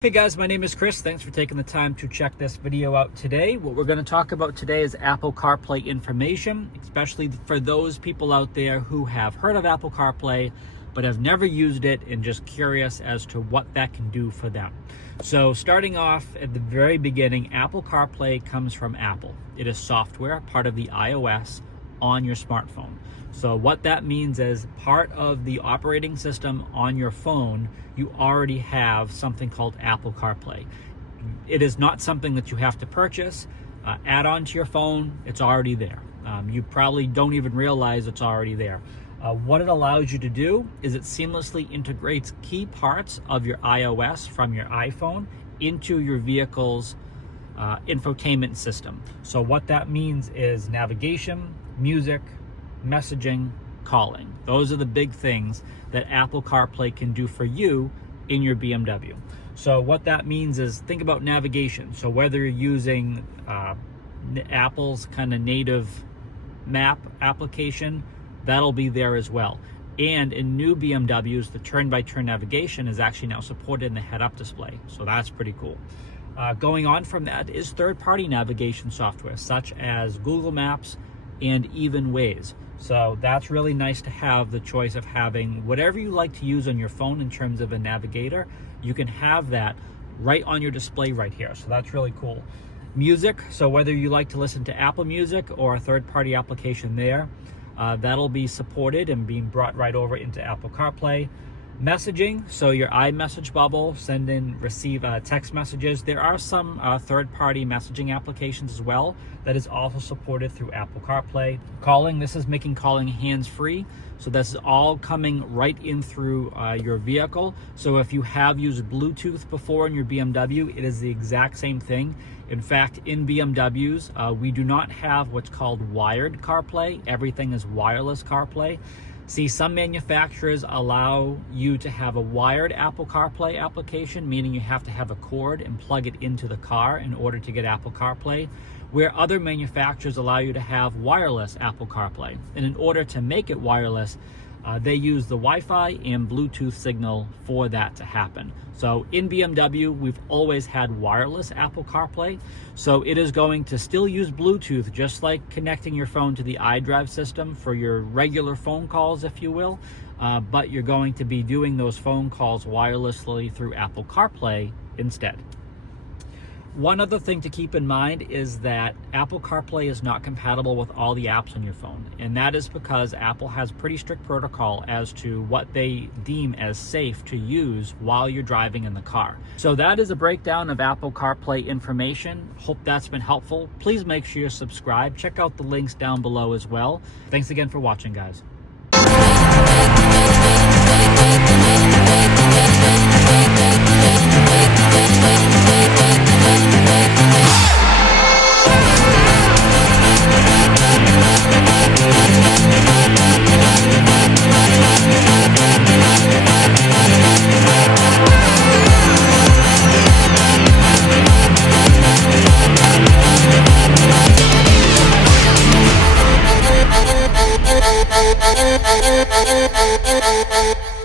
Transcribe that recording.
Hey guys, my name is Chris. Thanks for taking the time to check this video out today. What we're going to talk about today is Apple CarPlay information, especially for those people out there who have heard of Apple CarPlay but have never used it and just curious as to what that can do for them. So starting off at the very beginning, Apple CarPlay comes from Apple. It is software, part of the iOS on your smartphone. So what that means is part of the operating system on your phone, you already have something called Apple CarPlay. It is not something that you have to purchase, add on to your phone. It's already there. You probably don't even realize it's already there. What it allows you to do is it seamlessly integrates key parts of your iOS from your iPhone into your vehicle's infotainment system. So what that means is navigation, music, messaging, calling. Those are the big things that Apple CarPlay can do for you in your BMW. So what that means is, think about navigation. So whether you're using Apple's kind of native map application, that'll be there as well. And in new BMWs, the turn-by-turn navigation is actually now supported in the head-up display. So that's pretty cool. Going on from that is third-party navigation software, such as Google Maps and even Waze. So that's really nice to have the choice of having whatever you like to use on your phone in terms of a navigator. You can have that right on your display right here. So that's really cool. Music, so whether you like to listen to Apple Music or a third-party application there, that'll be supported and being brought right over into Apple CarPlay. Messaging, so your iMessage bubble, send and receive text messages. There are some third-party messaging applications as well that is also supported through Apple CarPlay. Calling, this is making calling hands-free. So this is all coming right in through your vehicle. So if you have used Bluetooth before in your BMW, it is the exact same thing. In fact, in BMWs, we do not have what's called wired CarPlay. Everything is wireless CarPlay. See, some manufacturers allow you to have a wired Apple CarPlay application, meaning you have to have a cord and plug it into the car in order to get Apple CarPlay, where other manufacturers allow you to have wireless Apple CarPlay. And in order to make it wireless, they use the Wi-Fi and Bluetooth signal for that to happen. So in BMW, we've always had wireless Apple CarPlay. So it is going to still use Bluetooth, just like connecting your phone to the iDrive system for your regular phone calls, if you will. But you're going to be doing those phone calls wirelessly through Apple CarPlay instead. One other thing to keep in mind is that Apple CarPlay is not compatible with all the apps on your phone. And that is because Apple has pretty strict protocol as to what they deem as safe to use while you're driving in the car. So that is a breakdown of Apple CarPlay information. Hope that's been helpful. Please make sure you subscribe. Check out the links down below as well. Thanks again for watching, guys. Thank you.